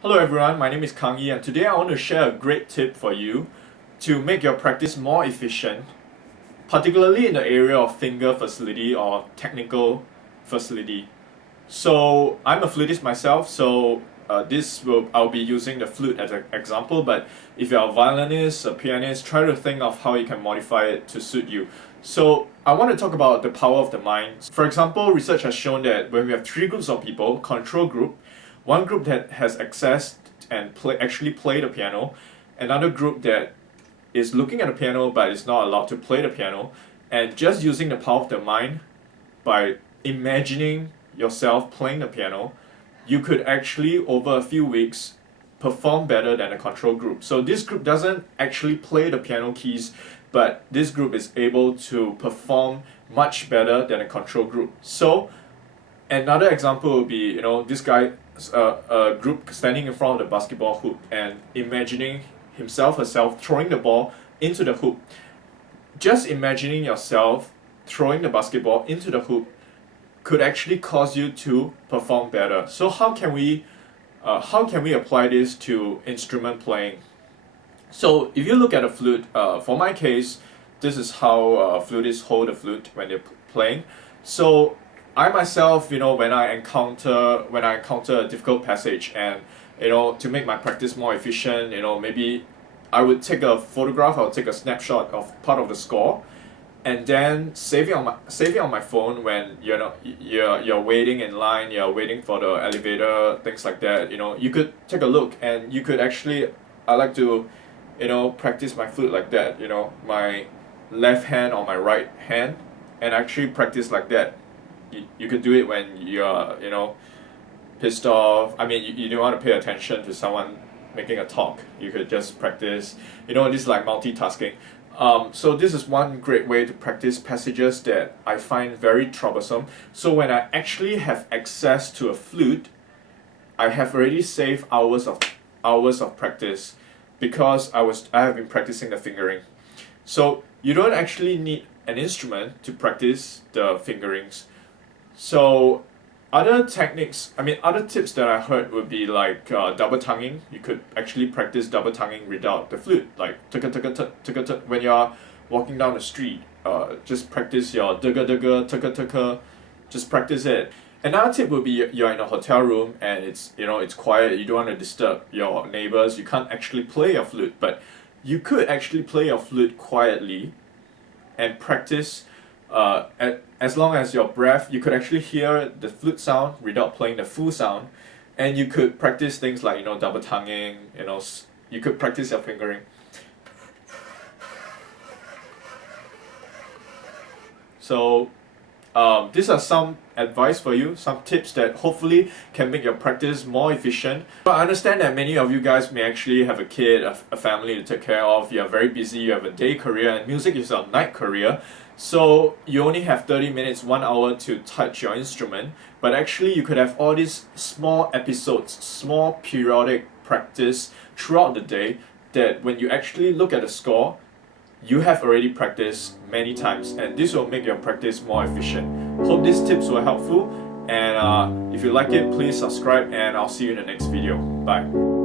Hello everyone, my name is Kangyi and today I want to share a great tip for you to make your practice more efficient, particularly in the area of finger facility or technical facility. So I'm a flutist myself, so I'll be using the flute as an example, but if you're a violinist, a pianist, try to think of how you can modify it to suit you. So I want to talk about the power of the mind. For example, research has shown that when we have three groups of people, control group, one group that has accessed and actually play the piano, another group that is looking at the piano but is not allowed to play the piano, and just using the power of the mind by imagining yourself playing the piano, you could actually over a few weeks perform better than the control group. So this group doesn't actually play the piano keys, but this group is able to perform much better than a control group. So another example would be, this guy, a group standing in front of the basketball hoop and imagining herself throwing the ball into the hoop. Just imagining yourself throwing the basketball into the hoop could actually cause you to perform better. So how can we apply this to instrument playing? So if you look at a flute, for my case, this is how flutists hold a flute when they're playing. So I myself, when I encounter a difficult passage and to make my practice more efficient, maybe I would take a photograph, I would take a snapshot of part of the score, and then save it on my phone when you're waiting in line, you're waiting for the elevator, things like that. You could take a look and you could actually, I like to practice my flute like that. My left hand on my right hand, and actually practice like that. You could do it when you're pissed off. I mean, you don't want to pay attention to someone making a talk. You could just practice. This is like multitasking. So this is one great way to practice passages that I find very troublesome. So when I actually have access to a flute, I have already saved hours of practice because I have been practicing the fingering. So you don't actually need an instrument to practice the fingerings. So other techniques, other tips that I heard would be like double tonguing. You could actually practice double tonguing without the flute, like tuka tuka tuka tuka. When you're walking down the street, just practice your tuka tuka tuka tuka. Just practice it. Another tip would be you're in a hotel room and it's quiet. You don't want to disturb your neighbors. You can't actually play your flute, but you could actually play your flute quietly and practice. As long as your breath, you could actually hear the flute sound without playing the full sound, and you could practice things like double tonguing. You could practice your fingering. So these are some advice for you, some tips that hopefully can make your practice more efficient. But I understand that many of you guys may actually have a kid, a family to take care of. You are very busy, you have a day career, and music is a night career. So you only have 30 minutes, 1 hour to touch your instrument. But actually you could have all these small episodes, small periodic practice throughout the day that when you actually look at the score, you have already practiced many times, and this will make your practice more efficient. Hope these tips were helpful, and if you like it, please subscribe, and I'll see you in the next video. Bye.